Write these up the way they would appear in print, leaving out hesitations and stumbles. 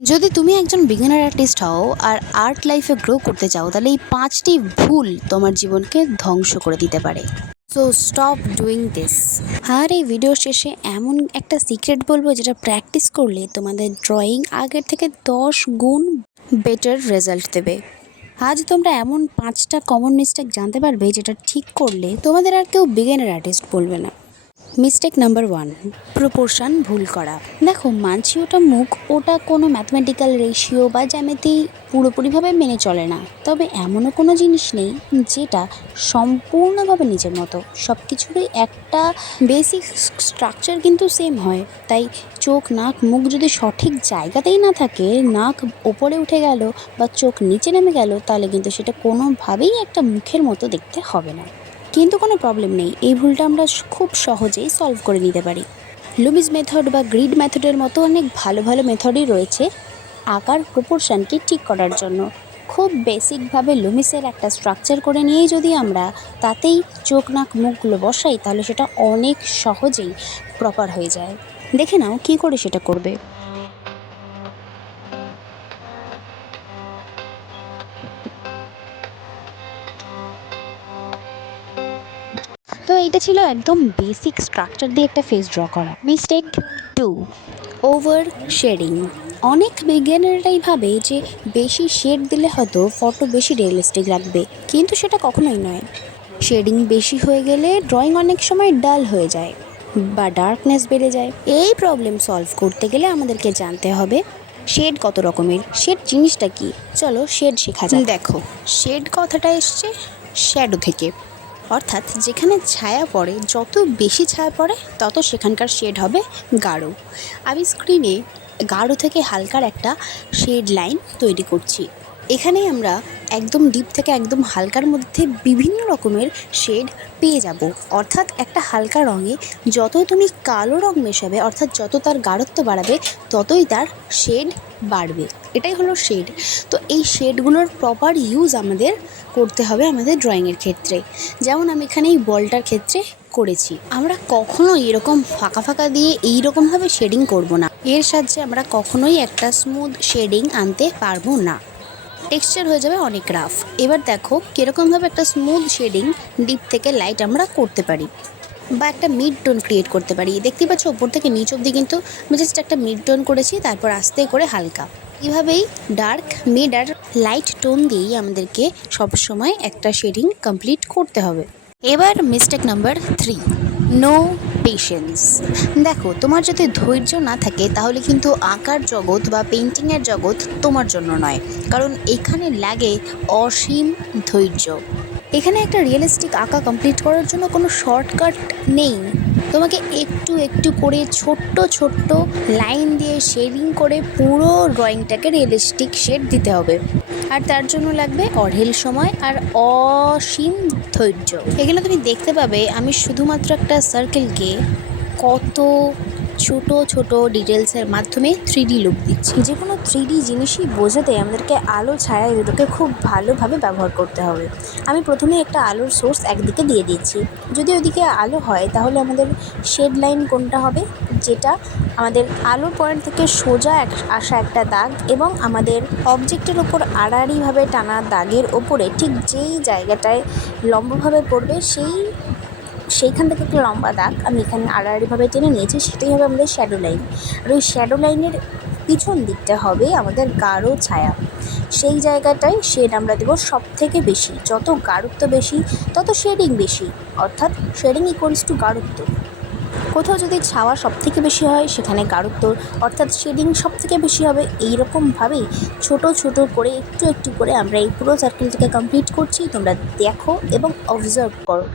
যদি তুমি একজন বিগিনার আর্টিস্ট হও আর আর্ট লাইফে গ্রো করতে চাও, তাহলে এই 5টি ভুল তোমার জীবনকে ধ্বংস করে দিতে পারে। So stop doing this. আর এই ভিডিওর শেষে এমন একটা সিক্রেট বলবো যেটা প্র্যাকটিস করলে তোমাদের ড্রয়িং আগের থেকে 10 গুণ বেটার রেজাল্ট দেবে। আজ তোমরা এমন 5টা কমন মিস্টেক জানতে পারবে যেটা ঠিক করলে তোমাদের আর কেউ বিগিনার আর্টিস্ট বলবে না। মিস্টেক নাম্বার 1, প্রপোর্শন ভুল করা। দেখো, মানছি ওটা মুখ, ওটা কোনো ম্যাথমেটিক্যাল রেশিও বা জ্যামিতি পুরোপুরিভাবে মেনে চলে না। তবে এমনও কোনো জিনিস নেই যেটা সম্পূর্ণভাবে নিজের মতো। সব কিছুরই একটা বেসিক স্ট্রাকচার কিন্তু সেম হয়। তাই চোখ, নাক, মুখ যদি সঠিক জায়গাতেই না থাকে, নাক ওপরে উঠে গেল বা চোখ নিচে নেমে গেল, তাহলে কিন্তু সেটা কোনোভাবেই একটা মুখের মতো দেখতে হবে না। কিন্তু কোনো প্রবলেম নেই, এই ভুলটা আমরা খুব সহজেই সলভ করে নিতে পারি। লুমিস মেথড বা গ্রিড মেথডের মতো অনেক ভালো ভালো মেথডই রয়েছে আকার প্রপোর্শনকে ঠিক করার জন্য। খুব বেসিকভাবে লুমিসের একটা স্ট্রাকচার করে নিয়েই যদি আমরা তাতেই চোখ, নাক, মুখগুলো বসাই, তাহলে সেটা অনেক সহজেই প্রপার হয়ে যায়। দেখে নাও কী করে সেটা করবে। তো এইটা ছিল একদম বেসিক স্ট্রাকচার দিয়ে একটা ফেস ড্র করা। Mistake 2, over shading. অনেক বিজ্ঞানীরাই ভাবে যে বেশি শেড দিলে হয়তো ফটো বেশি রিয়েলিস্টিক লাগবে, কিন্তু সেটা কখনোই নয়। শেডিং বেশি হয়ে গেলে ড্রয়িং অনেক সময় ডাল হয়ে যায় বা ডার্কনেস বেড়ে যায়। এই প্রবলেম সলভ করতে গেলে আমাদেরকে জানতে হবে শেড কত রকমের, শেড জিনিসটা কি। চলো শেড শেখা যাক। দেখো, শেড কথাটা এসছে শ্যাডো থেকে, অর্থাৎ যেখানে ছায়া পড়ে, যত বেশি ছায়া পড়ে তত সেখানকার শেড হবে গাঢ়। আমি স্ক্রিনে গাঢ় থেকে হালকার একটা শেড লাইন তৈরি করছি। এখানেই আমরা একদম ডিপ থেকে একদম হালকার মধ্যে বিভিন্ন রকমের শেড পেয়ে যাব। অর্থাৎ একটা হালকা রঙে যতই তুমি কালো রঙ মেশাবে, অর্থাৎ যত তার গাঢ়ত্ব বাড়াবে, ততই তার শেড বাড়বে। এটাই হলো শেড। তো এই শেডগুলোর প্রপার ইউজ আমাদের করতে হবে আমাদের ড্রয়িংয়ের ক্ষেত্রে। যেমন আমি এখানে এই বলটার ক্ষেত্রে করেছি। আমরা কখনোই এরকম ফাঁকা ফাঁকা দিয়ে এইরকমভাবে শেডিং করব না। এর সাহায্যে আমরা কখনোই একটা স্মুথ শেডিং আনতে পারবো না, টেক্সচার হয়ে যাবে অনেক রাফ। এবার দেখো কীরকমভাবে একটা স্মুথ শেডিং ডিপ থেকে লাইট আমরা করতে পারি বা একটা মিড টোন ক্রিয়েট করতে পারি। দেখতে পাচ্ছ ওপর থেকে নিচ অবধি কিন্তু আমি জাস্ট একটা মিড টোন করেছি, তারপর আস্তে করে হালকা। এভাবেই ডার্ক, মিড আর লাইট টোন দিয়েই আমাদেরকে সবসময় একটা শেডিং কমপ্লিট করতে হবে। এবার মিস্টেক নাম্বার 3, নো পেশেন্স। দেখো, তোমার যদি ধৈর্য না থাকে তাহলে কিন্তু আঁকার জগৎ বা পেন্টিংয়ের জগৎ তোমার জন্য নয়। কারণ এখানে লাগে অসীম ধৈর্য। এখানে একটা রিয়েলিস্টিক আঁকা কমপ্লিট করার জন্য কোনো শর্টকাট নেই। তোমাকে একটু একটু করে ছোট্ট ছোট্ট লাইন দিয়ে শেডিং করে পুরো ড্রয়িংটাকে রিয়েলিস্টিক শেড দিতে হবে। আর তার জন্য লাগবে অঢেল সময় আর অসীম ধৈর্য। এখানে তুমি দেখতে পাবে আমি শুধুমাত্র একটা সার্কেলকে কত ছোট ছোট ডিটেলসের মাধ্যমে 3D লুক দিচ্ছি। যে কোনো 3D জিনিসই বোঝাতে আমাদেরকে আলো ছায়া এই দুটোকে খুব ভালোভাবে ব্যবহার করতে হবে। আমি প্রথমে একটা আলোর সোর্স একদিকে দিয়ে দিচ্ছি। যদি ওইদিকে আলো হয় তাহলে আমাদের শেড লাইন কোনটা হবে, যেটা আমাদের আলোর পয়েন্ট থেকে সোজা আসা একটা দাগ এবং আমাদের অবজেক্টের ওপর আড়াআড়িভাবে টানা দাগের ওপরে ঠিক যেই জায়গাটায় লম্বভাবে পড়বে সেইখান থেকে একটা লম্বা দাগ আমি এখানে আড়াআড়িভাবে টেনে নিয়েছি, সেটাই হবে আমাদের শ্যাডো লাইন। আর ওই শ্যাডো লাইনের পিছন দিকটা হবে আমাদের গাঢ় ছায়া। সেই জায়গাটায় শেড আমরা দেবো সব থেকে বেশি। যত গাঢ়ত্ব বেশি তত শেডিং বেশি, অর্থাৎ শেডিং ইকুয়ালস টু গাঢ়ত্ব। কোথাও যদি ছাওয়া সব থেকে বেশি হয় সেখানে গাঢ়ত্ব অর্থাৎ শেডিং সব থেকে বেশি হবে। এইরকমভাবেই ছোট ছোট করে একটু একটু করে আমরা এই পুরো সার্কেলটিকে কমপ্লিট করছি। তোমরা দেখো এবং অবজার্ভ করো।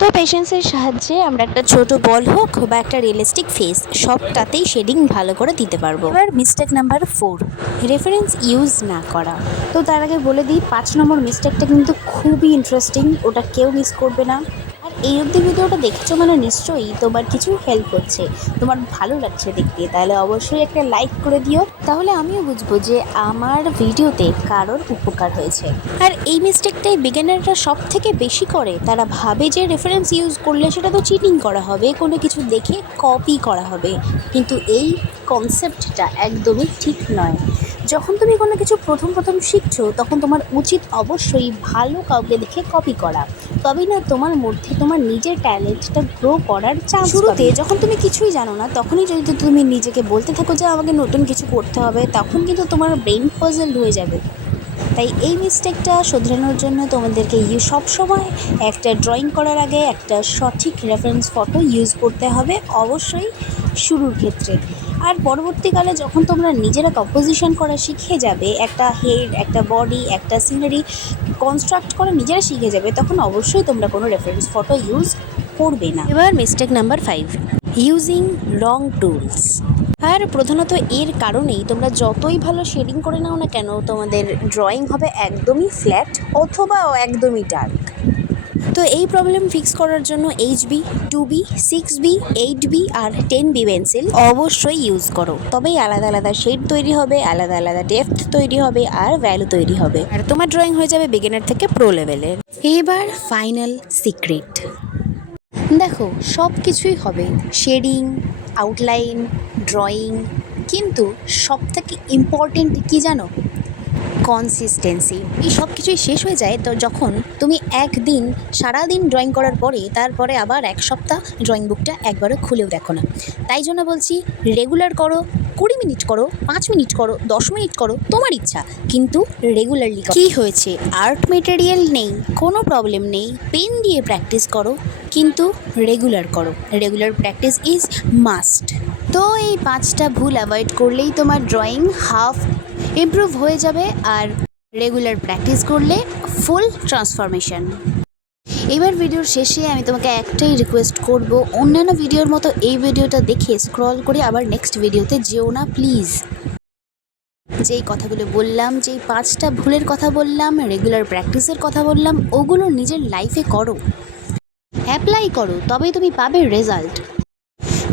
তো পেশেন্সের সাহায্যে আমরা একটা ছোট বল হোক বা একটা রিয়েলিস্টিক ফেস সবটাতেই শেডিং ভালো করে দিতে পারবো। এবার মিস্টেক নাম্বার 4, রেফারেন্স ইউজ না করা। তো তার আগে বলে দিই 5 নম্বর মিস্টেকটা কিন্তু খুবই ইন্টারেস্টিং, ওটা কেউ মিস করবে না। আর এই অবধি ভিডিওটা দেখছো মানে নিশ্চয়ই তোমার কিছু হেল্প হচ্ছে, তোমার ভালো লাগছে দেখতে, তাহলে অবশ্যই একটা লাইক করে দিও, তাহলে আমিও বুঝবো যে আমার ভিডিওতে কারোর উপকার হয়েছে। আর এই মিস্টেকটাই বিগিনাররা সব থেকে বেশি করে, তারা ভাবে যে রেফারেন্স ইউজ করলে সেটা তো চিটিং করা হবে, কোনো কিছু দেখে কপি করা হবে, কিন্তু এই কনসেপ্টটা একদমই ঠিক নয়। যখন তুমি কোনো কিছু প্রথম শিখছো তখন তোমার উচিত অবশ্যই ভালো কাউকে দেখে কপি করা, তবেই না তোমার মধ্যে তোমার নিজের ট্যালেন্টটা গ্রো করার চান্স। শুরুতে যখন তুমি কিছুই জানো না তখনই যদি তুমি নিজেকে বলতে থাকো যে আমাকে নতুন কিছু করতে হবে, তখন কিন্তু তোমার ব্রেন পাজলড হয়ে যাবে। তাই এই মিস্টেকটা শোধরানোর জন্য তোমাদেরকে সবসময় একটা ড্রয়িং করার আগে একটা সঠিক রেফারেন্স ফটো ইউজ করতে হবে অবশ্যই শুরুর ক্ষেত্রে। আর পরবর্তীকালে যখন তোমরা নিজেরা কম্পোজিশন করা শিখে যাবে, একটা হেড, একটা বডি, একটা সিনারি কনস্ট্রাক্ট করা নিজেরা শিখে যাবে, তখন অবশ্যই তোমরা কোনো রেফারেন্স ফটো ইউজ করবে না। এবার মিস্টেক নাম্বার 5, ইউজিং রং টুলস। আর প্রধানত এর কারণেই তোমরা যতই ভালো শেডিং করে নাও না কেন, তোমাদের ড্রয়িং হবে একদমই ফ্ল্যাট অথবা একদমই ডার্ক। তো এই প্রবলেম ফিক্স করার জন্য HB, 2B, 6B, 8B আর 10B পেন্সিল অবশ্যই ইউজ করো, তবেই আলাদা আলাদা শেড তৈরি হবে, আলাদা আলাদা ডেপথ তৈরি হবে আর ভ্যালু তৈরি হবে, আর তোমার ড্রয়িং হয়ে যাবে বিগিনার থেকে প্রো লেভেলের। এবার ফাইনাল সিক্রেট। দেখো সব কিছুই হবে, শেডিং, আউটলাইন, ড্রয়িং, কিন্তু সবথেকে ইম্পর্টেন্ট কী জানো? কনসিস্টেন্সি। এই সব কিছুই শেষ হয়ে যায় তো যখন তুমি একদিন সারাদিন ড্রয়িং করার পরে তারপরে আবার এক সপ্তাহ ড্রয়িং বুকটা একবারও খুলেও দেখো না। তাই জন্য বলছি রেগুলার করো, 20 মিনিট করো, 5 মিনিট করো, 10 মিনিট করো, তোমার ইচ্ছা, কিন্তু রেগুলারলি। কী হয়েছে, আর্ট মেটেরিয়াল নেই, কোনো প্রবলেম নেই, পেন দিয়ে প্র্যাকটিস করো, কিন্তু রেগুলার করো, রেগুলার প্র্যাকটিস ইজ মাস্ট। তো এই 5টা ভুল অ্যাভয়েড করলেই তোমার ড্রয়িং হাফ ইমপ্রুভ হয়ে যাবে, আর রেগুলার প্র্যাকটিস করলে ফুল ট্রান্সফরমেশন। এবার ভিডিওর শেষে আমি তোমাকে একটাই রিকোয়েস্ট করব, অন্যান্য ভিডিওর মতো এই ভিডিওটা দেখে স্ক্রল করে আবার নেক্সট ভিডিওতে যেও না প্লিজ। যেই কথাগুলো বললাম, যেই 5টা ভুলের কথা বললাম, রেগুলার প্র্যাকটিসের কথা বললাম, ওগুলো নিজের লাইফে করো, অ্যাপ্লাই করো, তবেই তুমি পাবে রেজাল্ট।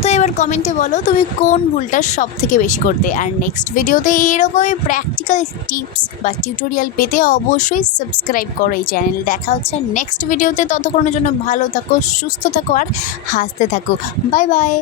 তো এবার কমেন্টে বলো তুমি কোন ভুলটা সব থেকে বেশি করতে, আর নেক্সট ভিডিওতে এরকমই প্র্যাকটিক্যাল টিপস বা টিউটোরিয়াল পেতে অবশ্যই সাবস্ক্রাইব করো এই চ্যানেল। দেখা হচ্ছে নেক্সট ভিডিওতে, ততক্ষণের জন্য ভালো থাকো, সুস্থ থাকো আর হাসতে থাকো। Bye bye.